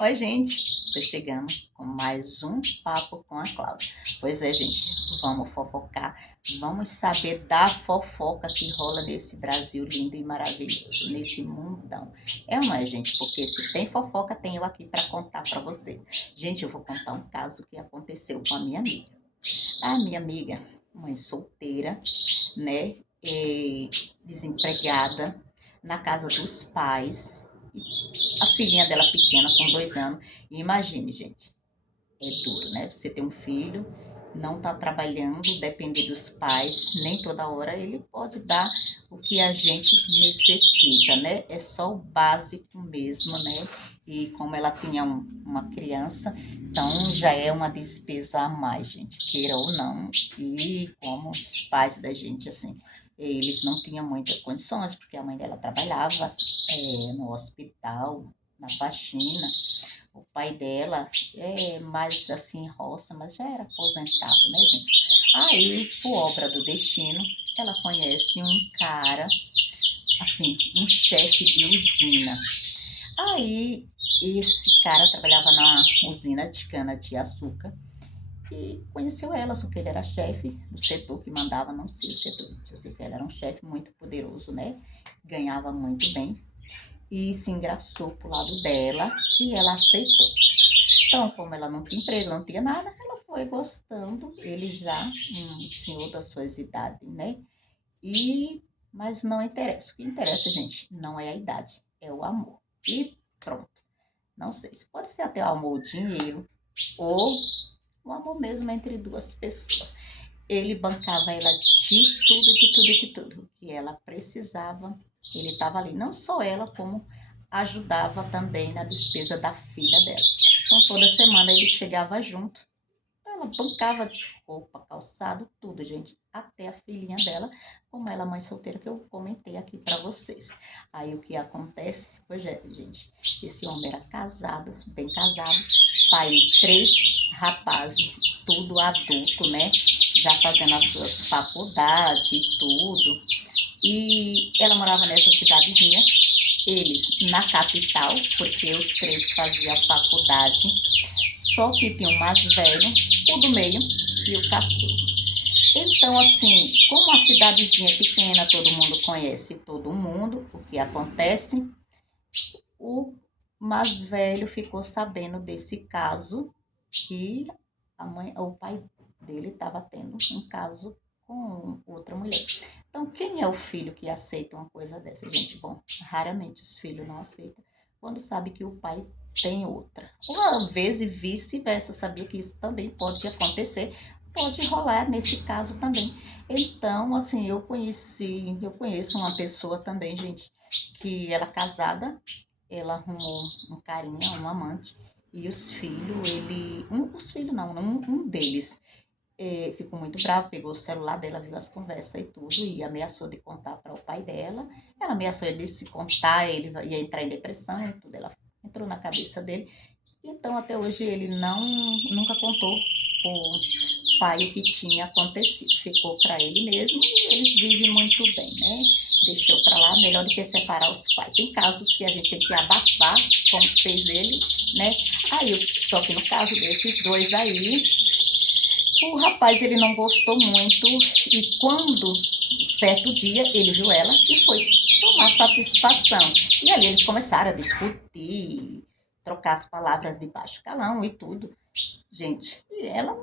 Oi, gente, tô chegando com mais um papo com a Cláudia. Pois é, gente, vamos fofocar, vamos saber da fofoca que rola nesse Brasil lindo e maravilhoso, nesse mundão. É ou não é, gente? Porque se tem fofoca, tem eu aqui para contar para vocês. Gente, eu vou contar um caso que aconteceu com a minha amiga. A minha amiga, mãe solteira, né, desempregada, na casa dos pais, a filhinha dela pequena, com 2 anos. E imagine, gente, é duro, né? Você tem um filho, não tá trabalhando, depende dos pais, nem toda hora ele pode dar o que a gente necessita, né? É só o básico mesmo, né? E como ela tinha uma criança, então já é uma despesa a mais, gente, queira ou não. E como os pais da gente, assim, eles não tinham muitas condições, porque a mãe dela trabalhava no hospital, na faxina. O pai dela é mais assim, roça, mas já era aposentado, né, gente? Aí, por obra do destino, ela conhece um cara, assim, um chefe de usina. Aí, esse cara trabalhava na usina de cana-de-açúcar e conheceu ela, só que ele era chefe do setor que mandava, não sei o setor, eu sei que ele era um chefe muito poderoso, né? Ganhava muito bem e se engraçou pro lado dela e ela aceitou. Então, como ela não tinha emprego, não tinha nada, ela foi gostando, ele já, um senhor das suas idades, né? E, mas não interessa. O que interessa, gente, não é a idade, é o amor. E pronto. Não sei se pode ser até o amor, o dinheiro, ou o amor mesmo entre duas pessoas. Ele bancava ela de tudo, de tudo, de tudo. O que ela precisava, ele estava ali. Não só ela, como ajudava também na despesa da filha dela. Então, toda semana ele chegava junto. Ela bancava de roupa, calçado, tudo, gente. Até a filhinha dela, como ela é mãe solteira, que eu comentei aqui para vocês. Aí o que acontece? Pois é, gente. Esse homem era casado, bem casado, pai de 3 rapazes, tudo adulto, né? Já fazendo as suas faculdades e tudo. E ela morava nessa cidadezinha, eles na capital, porque os 3 faziam faculdade, só que tinha o mais velho, o do meio e o caçula. Então, assim, como a cidadezinha é pequena, todo mundo conhece todo mundo, o que acontece, o mais velho ficou sabendo desse caso que o pai dele estava tendo um caso com outra mulher. Então, quem é o filho que aceita uma coisa dessa? Gente, bom, raramente os filhos não aceitam quando sabe que o pai tem outra. Uma vez e vice-versa, sabia que isso também pode acontecer, pode rolar nesse caso também. Então, assim, eu conheço uma pessoa também, gente, que ela é casada, ela arrumou um carinha, um amante, e os filhos, os filhos não, um deles ficou muito bravo, pegou o celular dela, viu as conversas e tudo, e ameaçou de contar para o pai dela. Ela ameaçou ele de se contar, ele ia entrar em depressão e tudo. Ela entrou na cabeça dele. Então, até hoje, ele nunca contou o pai o que tinha acontecido. Ficou para ele mesmo e eles vivem muito bem, né? Deixou para lá, melhor do que separar os pais. Tem casos que a gente tem que abafar, como fez ele, né? Só que no caso desses dois aí, o rapaz ele não gostou muito e quando certo dia ele viu ela e foi tomar satisfação. E ali eles começaram a discutir, trocar as palavras de baixo calão e tudo. Gente, e ela,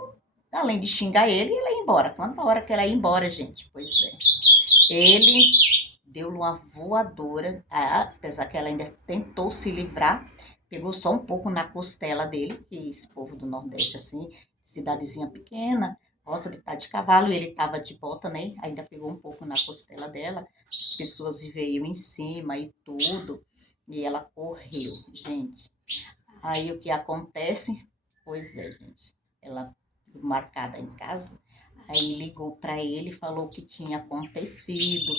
além de xingar ele, ela ia embora. Quando na hora que ela ia embora, gente, pois é. Ele deu-lhe uma voadora, apesar que ela ainda tentou se livrar, pegou só um pouco na costela dele, que esse povo do Nordeste, assim, cidadezinha pequena, gosta de estar de cavalo, e ele estava de bota, né? Ainda pegou um pouco na costela dela, as pessoas veio em cima e tudo, e ela correu, gente. Aí o que acontece? Pois é, gente, ela marcada em casa, aí ligou para ele, falou o que tinha acontecido,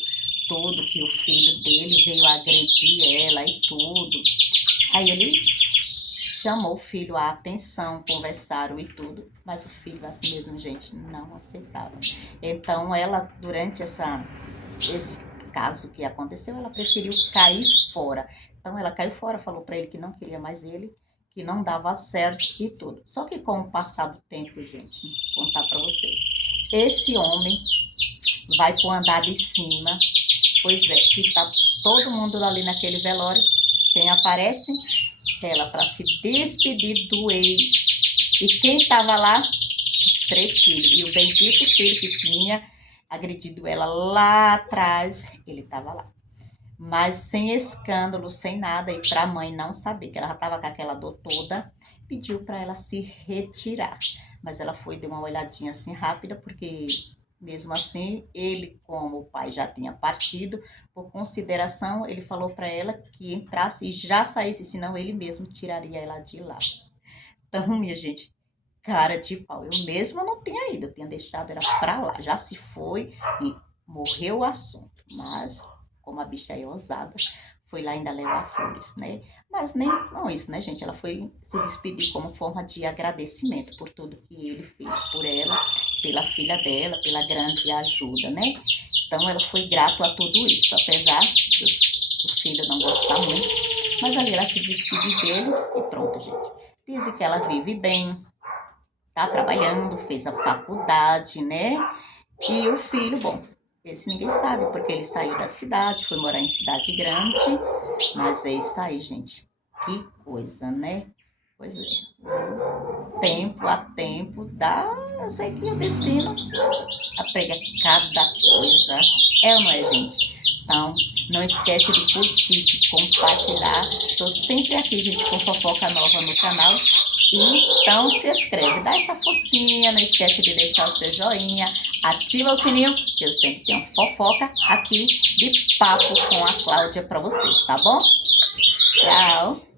tudo, que o filho dele veio agredir ela e tudo. Aí ele chamou o filho à atenção, conversaram e tudo, mas o filho, assim mesmo, gente, não aceitava. Então, ela, durante esse caso que aconteceu, ela preferiu cair fora. Então, ela caiu fora, falou para ele que não queria mais ele, que não dava certo e tudo. Só que com o passar do tempo, gente, vou contar para vocês, esse homem vai pro andar de cima, pois é, que tá todo mundo ali naquele velório, quem aparece? Ela, para se despedir do ex. E quem estava lá? Os 3 filhos. E o bendito filho que tinha agredido ela lá atrás, ele estava lá. Mas sem escândalo, sem nada, e para a mãe não saber que ela já estava com aquela dor toda, pediu para ela se retirar. Mas ela foi, deu uma olhadinha assim rápida, porque mesmo assim, ele, como o pai já tinha partido, por consideração, ele falou para ela que entrasse e já saísse, senão ele mesmo tiraria ela de lá. Então, minha gente, cara de pau. Eu mesma não tinha ido, eu tinha deixado ela pra lá. Já se foi e morreu o assunto. Mas, como a bicha é ousada, foi lá ainda levar flores, né? Mas nem não isso, né, gente? Ela foi se despedir como forma de agradecimento por tudo que ele fez por ela, pela filha dela, pela grande ajuda, né? Então, ela foi grata a tudo isso, apesar do filho não gostar muito. Mas ali ela se despediu dele e pronto, gente. Dizem que ela vive bem, tá trabalhando, fez a faculdade, né? E o filho, bom, esse ninguém sabe, porque ele saiu da cidade, foi morar em cidade grande, mas é isso aí, gente. Que coisa, né? Pois é. Tempo a tempo dá, eu sei que o destino aprega cada coisa. É ou não é, gente? Então, não esquece de curtir, de compartilhar. Estou sempre aqui, gente, com fofoca nova no canal. Então, se inscreve, dá essa focinha, não esquece de deixar o seu joinha, ativa o sininho, que eu sempre tenho fofoca aqui de papo com a Cláudia para vocês, tá bom? Tchau!